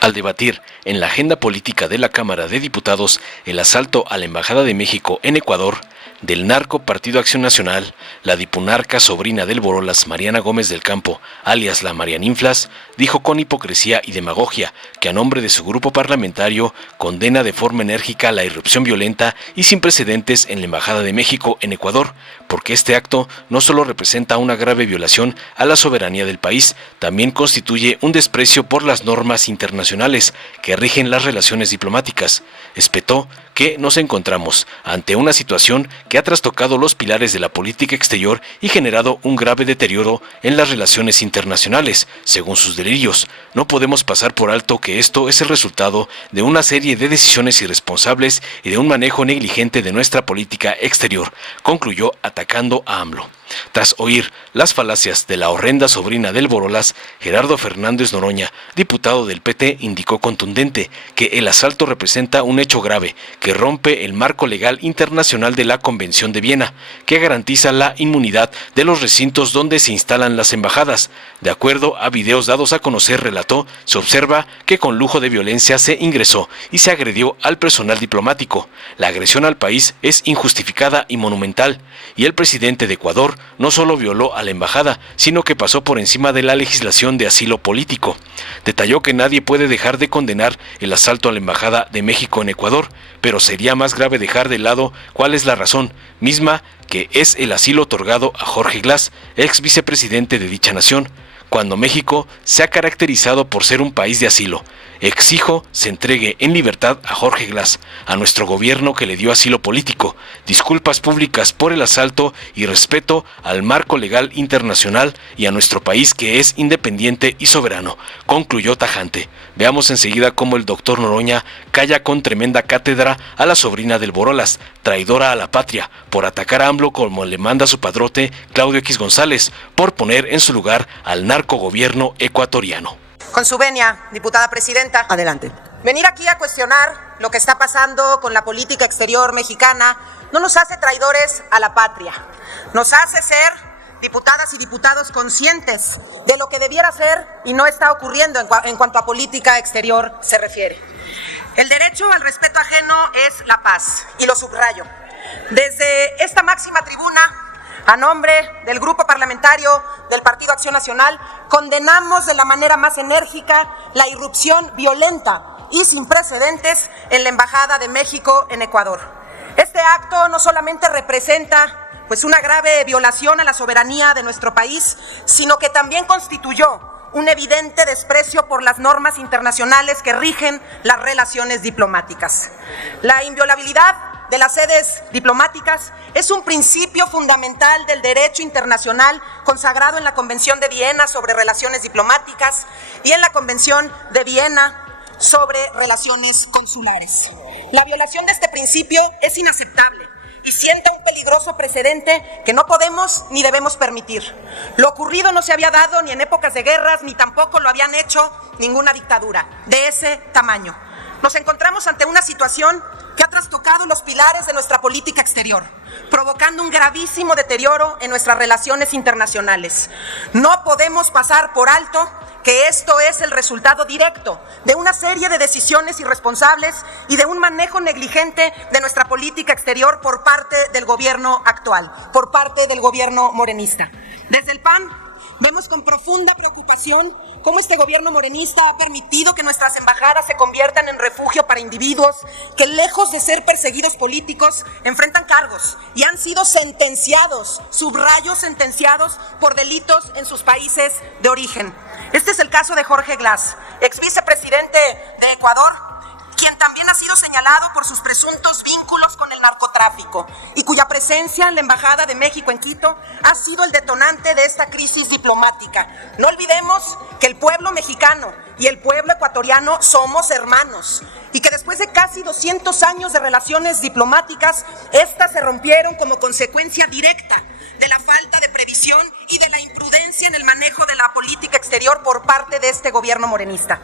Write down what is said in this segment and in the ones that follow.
Al debatir en la agenda política de la Cámara de Diputados el asalto a la Embajada de México en Ecuador del narco Partido Acción Nacional, la dipunarca sobrina del Borolas, Mariana Gómez del Campo, alias la Marianinflas, dijo con hipocresía y demagogia que a nombre de su grupo parlamentario condena de forma enérgica la irrupción violenta y sin precedentes en la Embajada de México en Ecuador, porque este acto no solo representa una grave violación a la soberanía del país, también constituye un desprecio por las normas internacionales que rigen las relaciones diplomáticas. Espetó que nos encontramos ante una situación que ha trastocado los pilares de la política exterior y generado un grave deterioro en las relaciones internacionales, según sus delirios. No podemos pasar por alto que esto es el resultado de una serie de decisiones irresponsables y de un manejo negligente de nuestra política exterior, concluyó atacando a AMLO. Tras oír las falacias de la horrenda sobrina del Borolas, Gerardo Fernández Noroña, diputado del PT, indicó contundente que el asalto representa un hecho grave que rompe el marco legal internacional de la Convención de Viena, que garantiza la inmunidad de los recintos donde se instalan las embajadas. De acuerdo a videos dados a conocer, relató, se observa que con lujo de violencia se ingresó y se agredió al personal diplomático. La agresión al país es injustificada y monumental, y el presidente de Ecuador no solo violó a la embajada, sino que pasó por encima de la legislación de asilo político. Detalló que nadie puede dejar de condenar el asalto a la Embajada de México en Ecuador, pero sería más grave dejar de lado cuál es la razón misma, que es el asilo otorgado a Jorge Glass, ex vicepresidente de dicha nación, cuando México se ha caracterizado por ser un país de asilo. Exijo se entregue en libertad a Jorge Glass, a nuestro gobierno que le dio asilo político, disculpas públicas por el asalto y respeto al marco legal internacional y a nuestro país que es independiente y soberano, concluyó tajante. Veamos enseguida cómo el doctor Noroña calla con tremenda cátedra a la sobrina del Borolas, traidora a la patria, por atacar a AMLO como le manda su padrote Claudio X González, por poner en su lugar al narcogobierno ecuatoriano. Con su venia, diputada presidenta. Adelante. Venir aquí a cuestionar lo que está pasando con la política exterior mexicana no nos hace traidores a la patria. Nos hace ser diputadas y diputados conscientes de lo que debiera ser y no está ocurriendo en cuanto a política exterior se refiere. El derecho al respeto ajeno es la paz, y lo subrayo. Desde esta máxima tribuna, a nombre del Grupo Parlamentario del Partido Acción Nacional, condenamos de la manera más enérgica la irrupción violenta y sin precedentes en la Embajada de México en Ecuador. Este acto no solamente representa una grave violación a la soberanía de nuestro país, sino que también constituyó un evidente desprecio por las normas internacionales que rigen las relaciones diplomáticas. La inviolabilidad de las sedes diplomáticas es un principio fundamental del derecho internacional consagrado en la Convención de Viena sobre relaciones diplomáticas y en la Convención de Viena sobre relaciones consulares. La violación de este principio es inaceptable y sienta un peligroso precedente que no podemos ni debemos permitir. Lo ocurrido no se había dado ni en épocas de guerras, ni tampoco lo habían hecho ninguna dictadura de ese tamaño. Nos encontramos ante una situación que ha trastocado los pilares de nuestra política exterior, provocando un gravísimo deterioro en nuestras relaciones internacionales. No podemos pasar por alto que esto es el resultado directo de una serie de decisiones irresponsables y de un manejo negligente de nuestra política exterior por parte del gobierno actual, por parte del gobierno morenista. Desde el PAN vemos con profunda preocupación cómo este gobierno morenista ha permitido que nuestras embajadas se conviertan en refugio para individuos que, lejos de ser perseguidos políticos, enfrentan cargos y han sido sentenciados, subrayo sentenciados, por delitos en sus países de origen. Este es el caso de Jorge Glass, ex vicepresidente de Ecuador, quien también ha sido señalado por sus presuntos vínculos con el narcotráfico y cuya presencia en la Embajada de México en Quito ha sido el detonante de esta crisis diplomática. No olvidemos que el pueblo mexicano y el pueblo ecuatoriano somos hermanos y que después de casi 200 años de relaciones diplomáticas, estas se rompieron como consecuencia directa de la falta de previsión y de la imprudencia en el manejo de la política exterior por parte de este gobierno morenista.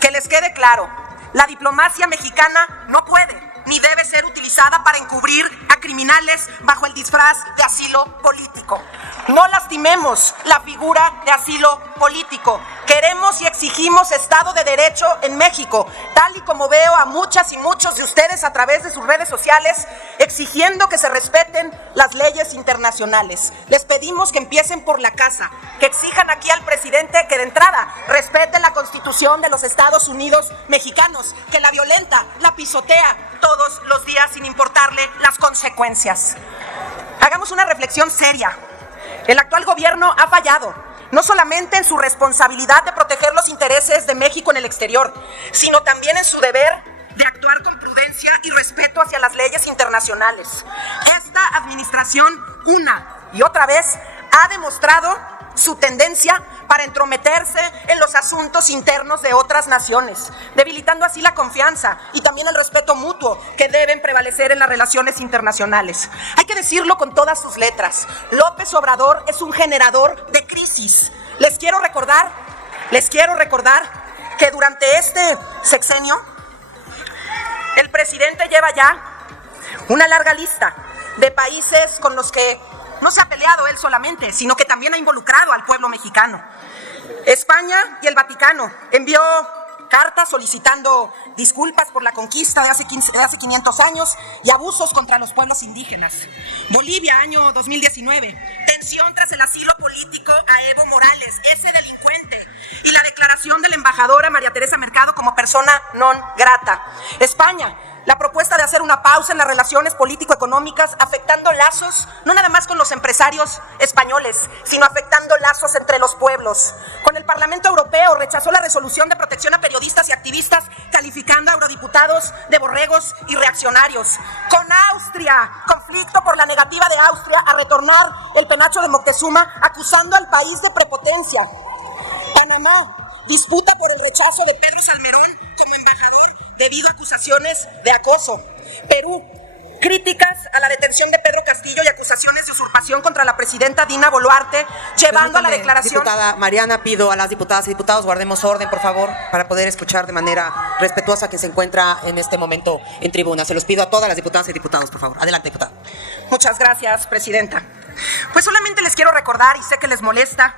Que les quede claro, la diplomacia mexicana no puede ni debe ser utilizada para encubrir a criminales bajo el disfraz de asilo político. No lastimemos la figura de asilo político. Queremos y exigimos Estado de Derecho en México, tal y como veo a muchas y muchos de ustedes a través de sus redes sociales, exigiendo que se respeten las leyes internacionales. Les pedimos que empiecen por la casa, que exijan aquí al presidente que de entrada respete la Constitución de los Estados Unidos mexicanos, que la violenta, la pisotea todos los días sin importarle las consecuencias. Hagamos una reflexión seria. El actual gobierno ha fallado, no solamente en su responsabilidad de proteger los intereses de México en el exterior, sino también en su deber de actuar con prudencia y respeto hacia las leyes internacionales. Esta administración, una y otra vez, ha demostrado su tendencia para entrometerse en los asuntos internos de otras naciones, debilitando así la confianza y también el respeto mutuo que deben prevalecer en las relaciones internacionales. Hay que decirlo con todas sus letras: López Obrador es un generador de crisis. Les quiero recordar que durante este sexenio el presidente lleva ya una larga lista de países con los que no se ha peleado él solamente, sino que también ha involucrado al pueblo mexicano. España y el Vaticano envió cartas solicitando disculpas por la conquista de hace 500 años y abusos contra los pueblos indígenas. Bolivia, año 2019, tensión tras el asilo político a Evo Morales, ese delincuente, y la declaración de la embajadora María Teresa Mercado como persona non grata. España, la propuesta de hacer una pausa en las relaciones político-económicas, afectando lazos no nada más con los empresarios españoles, sino afectando lazos entre los pueblos. Con el Parlamento Europeo rechazó la resolución de protección a periodistas y activistas, calificando a eurodiputados de borregos y reaccionarios. Con Austria, conflicto por la negativa de Austria a retornar el penacho de Moctezuma, acusando al país de prepotencia. Panamá, disputa por el rechazo de Pedro Salmerón como embajador debido a acusaciones de acoso. Perú, críticas a la detención de Pedro Castillo y acusaciones de usurpación contra la presidenta Dina Boluarte, llevando a la declaración... Diputada Mariana, pido a las diputadas y diputados guardemos orden, por favor, para poder escuchar de manera respetuosa a quien se encuentra en este momento en tribuna. Se los pido a todas las diputadas y diputados, por favor. Adelante, diputada. Muchas gracias, presidenta. Pues solamente les quiero recordar, y sé que les molesta,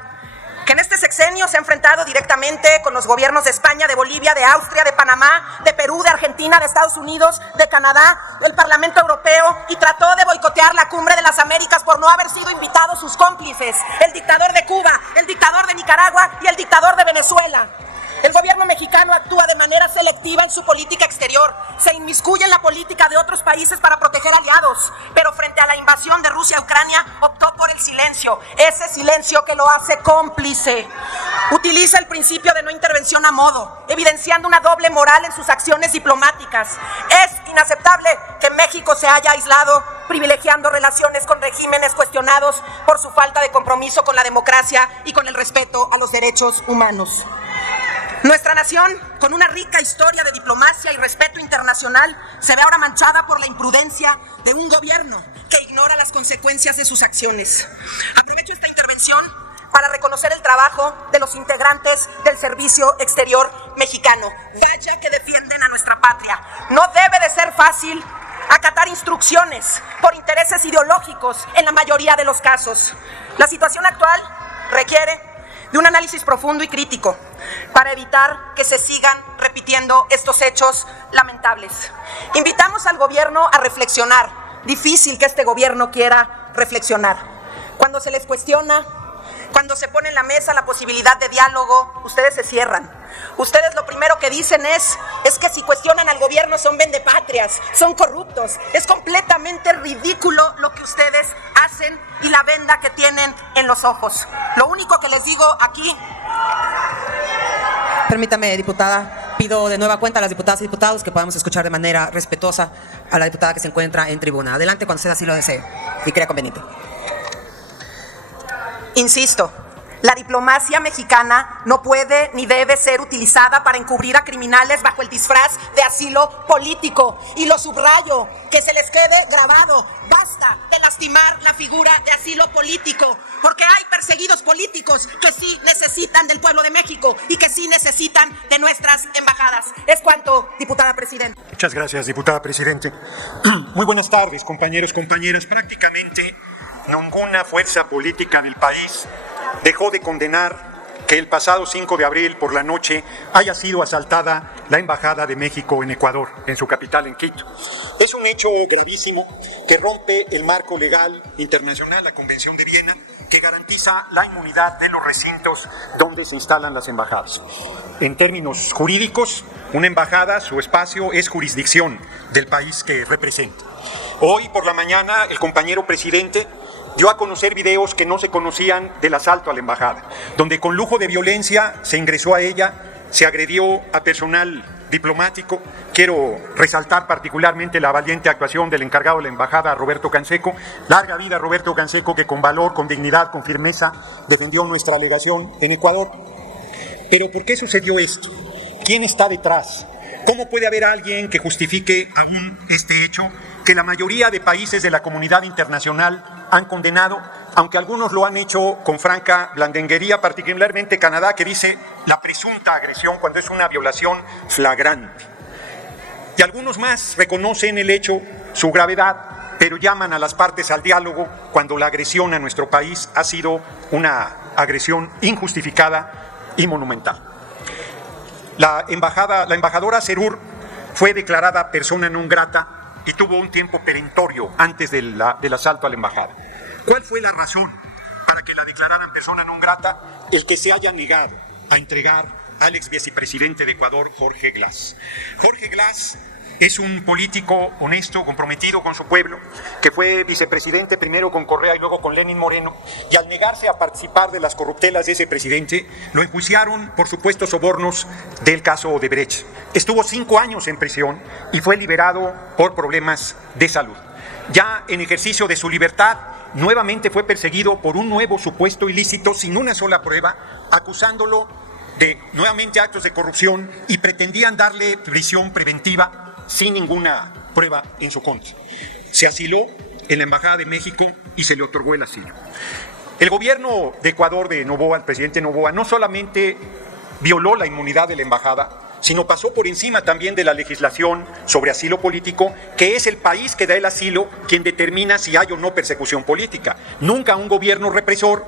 que en este sexenio se ha enfrentado directamente con los gobiernos de España, de Bolivia, de Austria, de Panamá, de Perú, de Argentina, de Estados Unidos, de Canadá, del Parlamento Europeo, y trató de boicotear la Cumbre de las Américas por no haber sido invitados sus cómplices, el dictador de Cuba, el dictador de Nicaragua y el dictador de Venezuela. El gobierno mexicano actúa de manera selectiva en su política exterior, se inmiscuye en la política de otros países para proteger aliados, pero frente a la invasión de Rusia a Ucrania optó por el silencio, ese silencio que lo hace cómplice. Utiliza el principio de no intervención a modo, evidenciando una doble moral en sus acciones diplomáticas. Es inaceptable que México se haya aislado, privilegiando relaciones con regímenes cuestionados por su falta de compromiso con la democracia y con el respeto a los derechos humanos. Nuestra nación, con una rica historia de diplomacia y respeto internacional, se ve ahora manchada por la imprudencia de un gobierno que ignora las consecuencias de sus acciones. Aprovecho esta intervención para reconocer el trabajo de los integrantes del Servicio Exterior mexicano. Vaya que defienden a nuestra patria. No debe de ser fácil acatar instrucciones por intereses ideológicos en la mayoría de los casos. La situación actual requiere de un análisis profundo y crítico para evitar que se sigan repitiendo estos hechos lamentables. Invitamos al gobierno a reflexionar. Difícil que este gobierno quiera reflexionar. Cuando se les cuestiona, cuando se pone en la mesa la posibilidad de diálogo, ustedes se cierran. Ustedes lo primero que dicen es que si cuestionan al gobierno son vendepatrias, son corruptos. Es completamente ridículo lo que ustedes hacen y la venda que tienen en los ojos. Lo único que les digo aquí... Permítame, diputada, pido de nueva cuenta a las diputadas y diputados que podamos escuchar de manera respetuosa a la diputada que se encuentra en tribuna. Adelante cuando usted así lo desee y crea conveniente. Insisto, La diplomacia mexicana no puede ni debe ser utilizada para encubrir a criminales bajo el disfraz de asilo político. Y lo subrayo, que se les quede grabado. Basta de lastimar la figura de asilo político, porque hay perseguidos políticos que sí necesitan del pueblo de México y que sí necesitan de nuestras embajadas. Es cuanto, diputada presidenta. Muchas gracias, diputada presidente. Muy buenas tardes, compañeros, compañeras. Prácticamente ninguna fuerza política del país dejó de condenar que el pasado 5 de abril por la noche haya sido asaltada la Embajada de México en Ecuador, en su capital, en Quito. Es un hecho gravísimo que rompe el marco legal internacional, la Convención de Viena, que garantiza la inmunidad de los recintos donde se instalan las embajadas. En términos jurídicos, una embajada, su espacio, es jurisdicción del país que representa. Hoy por la mañana el compañero presidente dio a conocer videos que no se conocían del asalto a la embajada, donde con lujo de violencia se ingresó a ella, se agredió a personal diplomático. Quiero resaltar particularmente la valiente actuación del encargado de la embajada, Roberto Canseco. Larga vida a Roberto Canseco, que con valor, con dignidad, con firmeza defendió nuestra alegación en Ecuador. Pero ¿por qué sucedió esto? ¿Quién está detrás? ¿Cómo puede haber alguien que justifique aún este hecho que la mayoría de países de la comunidad internacional han condenado, aunque algunos lo han hecho con franca blandenguería, particularmente Canadá, que dice la presunta agresión cuando es una violación flagrante? Y algunos más reconocen el hecho, su gravedad, pero llaman a las partes al diálogo cuando la agresión a nuestro país ha sido una agresión injustificada y monumental. La embajadora Serur fue declarada persona non grata y tuvo un tiempo perentorio antes del asalto a la embajada. ¿Cuál fue la razón para que la declararan persona non grata? El que se haya negado a entregar al ex vicepresidente de Ecuador, Jorge Glass. Jorge Glass es un político honesto, comprometido con su pueblo, que fue vicepresidente primero con Correa y luego con Lenín Moreno, y al negarse a participar de las corruptelas de ese presidente, lo enjuiciaron por supuestos sobornos del caso Odebrecht. Estuvo 5 años en prisión y fue liberado por problemas de salud. Ya en ejercicio de su libertad, nuevamente fue perseguido por un nuevo supuesto ilícito sin una sola prueba, acusándolo de nuevamente actos de corrupción, y pretendían darle prisión preventiva sin ninguna prueba en su contra. Se asiló en la Embajada de México y se le otorgó el asilo. El gobierno de Ecuador de Noboa, el presidente Noboa, no solamente violó la inmunidad de la embajada, sino pasó por encima también de la legislación sobre asilo político, que es el país que da el asilo quien determina si hay o no persecución política. Nunca un gobierno represor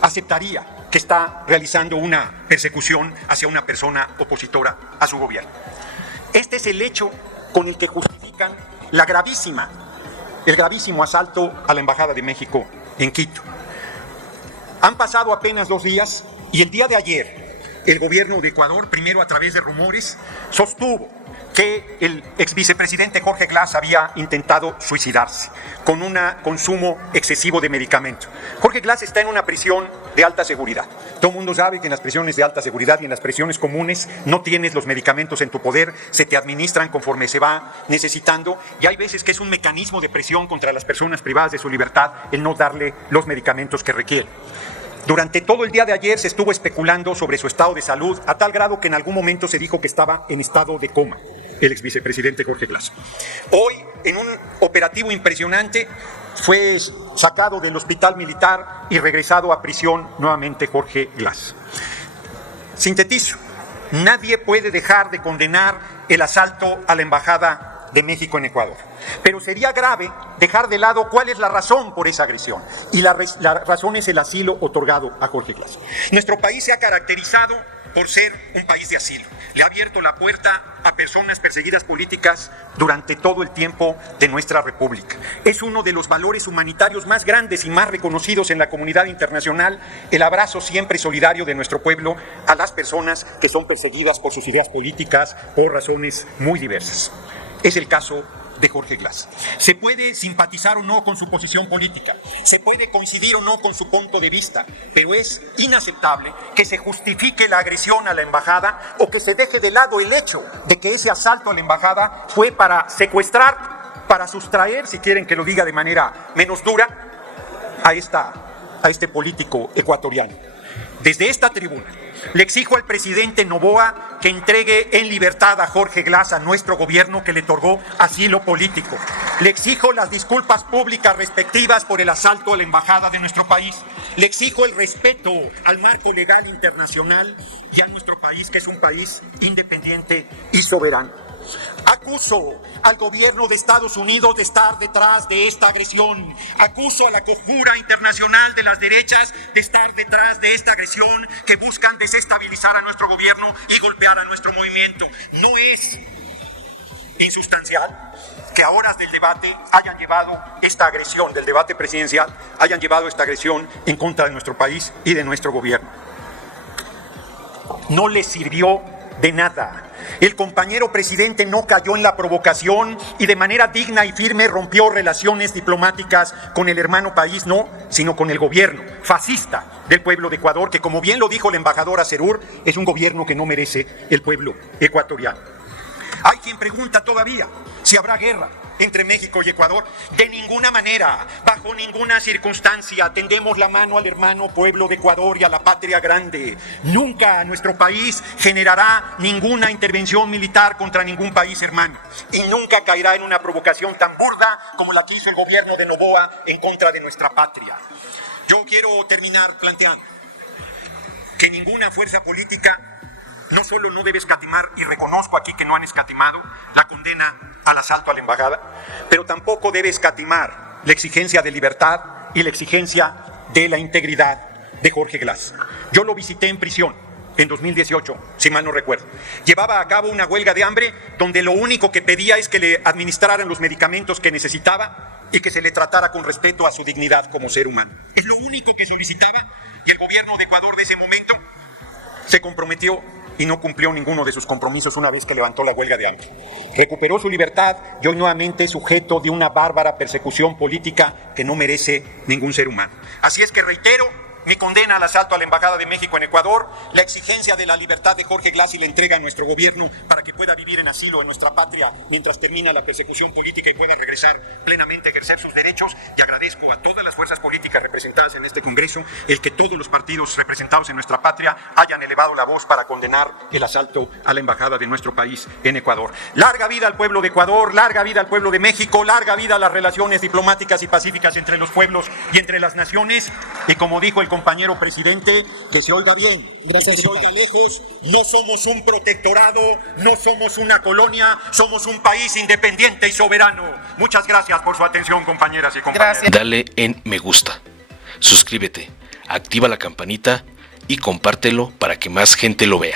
aceptaría que está realizando una persecución hacia una persona opositora a su gobierno. Este es el hecho con el que justifican el gravísimo asalto a la Embajada de México en Quito. Han pasado apenas 2 días y el día de ayer el gobierno de Ecuador, primero a través de rumores, sostuvo que el ex vicepresidente Jorge Glass había intentado suicidarse con un consumo excesivo de medicamentos. Jorge Glass está en una prisión de alta seguridad. Todo el mundo sabe que en las prisiones de alta seguridad y en las prisiones comunes no tienes los medicamentos en tu poder, se te administran conforme se va necesitando, y hay veces que es un mecanismo de presión contra las personas privadas de su libertad el no darle los medicamentos que requieren. Durante todo el día de ayer se estuvo especulando sobre su estado de salud, a tal grado que en algún momento se dijo que estaba en estado de coma el ex vicepresidente Jorge Glass. Hoy, en un operativo impresionante, fue sacado del hospital militar y regresado a prisión nuevamente Jorge Glass. Sintetizo, nadie puede dejar de condenar el asalto a la Embajada de México en Ecuador, pero sería grave dejar de lado cuál es la razón por esa agresión, y la razón es el asilo otorgado a Jorge Glass. Nuestro país se ha caracterizado por ser un país de asilo. Le ha abierto la puerta a personas perseguidas políticas durante todo el tiempo de nuestra república. Es uno de los valores humanitarios más grandes y más reconocidos en la comunidad internacional, el abrazo siempre solidario de nuestro pueblo a las personas que son perseguidas por sus ideas políticas, por razones muy diversas. Es el caso de Jorge Glass. Se puede simpatizar o no con su posición política, se puede coincidir o no con su punto de vista, pero es inaceptable que se justifique la agresión a la embajada o que se deje de lado el hecho de que ese asalto a la embajada fue para secuestrar, para sustraer, si quieren que lo diga de manera menos dura, a este político ecuatoriano. Desde esta tribuna, le exijo al presidente Noboa que entregue en libertad a Jorge Glass, a nuestro gobierno que le otorgó asilo político. Le exijo las disculpas públicas respectivas por el asalto a la embajada de nuestro país. Le exijo el respeto al marco legal internacional y a nuestro país, que es un país independiente y soberano. Acuso al gobierno de Estados Unidos de estar detrás de esta agresión. Acuso a la conjura internacional de las derechas de estar detrás de esta agresión que buscan desestabilizar a nuestro gobierno y golpear a nuestro movimiento. No es insustancial que a horas del debate hayan llevado esta agresión, del debate presidencial, hayan llevado esta agresión en contra de nuestro país y de nuestro gobierno. No les sirvió de nada. El compañero presidente no cayó en la provocación y de manera digna y firme rompió relaciones diplomáticas con el hermano país, no, sino con el gobierno fascista del pueblo de Ecuador, que como bien lo dijo el embajador Acerur, es un gobierno que no merece el pueblo ecuatoriano. Hay quien pregunta todavía si habrá guerra entre México y Ecuador. De ninguna manera, bajo ninguna circunstancia, tendemos la mano al hermano pueblo de Ecuador y a la patria grande. Nunca nuestro país generará ninguna intervención militar contra ningún país hermano. Y nunca caerá en una provocación tan burda como la que hizo el gobierno de Noboa en contra de nuestra patria. Yo quiero terminar planteando que ninguna fuerza política no solo no debe escatimar, y reconozco aquí que no han escatimado la condena al asalto a la embajada, pero tampoco debe escatimar la exigencia de libertad y la exigencia de la integridad de Jorge Glass. Yo lo visité en prisión en 2018, si mal no recuerdo. Llevaba a cabo una huelga de hambre donde lo único que pedía es que le administraran los medicamentos que necesitaba y que se le tratara con respeto a su dignidad como ser humano. Es lo único que solicitaba, y el gobierno de Ecuador de ese momento se comprometió y no cumplió ninguno de sus compromisos una vez que levantó la huelga de hambre. Recuperó su libertad y hoy nuevamente es sujeto de una bárbara persecución política que no merece ningún ser humano. Así es que reitero mi condena al asalto a la Embajada de México en Ecuador, la exigencia de la libertad de Jorge Glass y la entrega a nuestro gobierno para que pueda vivir en asilo en nuestra patria mientras termina la persecución política y pueda regresar plenamente a ejercer sus derechos. Y agradezco a todas las fuerzas políticas representadas en este Congreso el que todos los partidos representados en nuestra patria hayan elevado la voz para condenar el asalto a la Embajada de nuestro país en Ecuador. Larga vida al pueblo de Ecuador, larga vida al pueblo de México, larga vida a las relaciones diplomáticas y pacíficas entre los pueblos y entre las naciones. Y como dijo el compañero presidente, que se oiga bien, que se oiga lejos, no somos un protectorado, no somos una colonia, somos un país independiente y soberano. Muchas gracias por su atención, compañeras y compañeros. Gracias. Dale en me gusta, suscríbete, activa la campanita y compártelo para que más gente lo vea.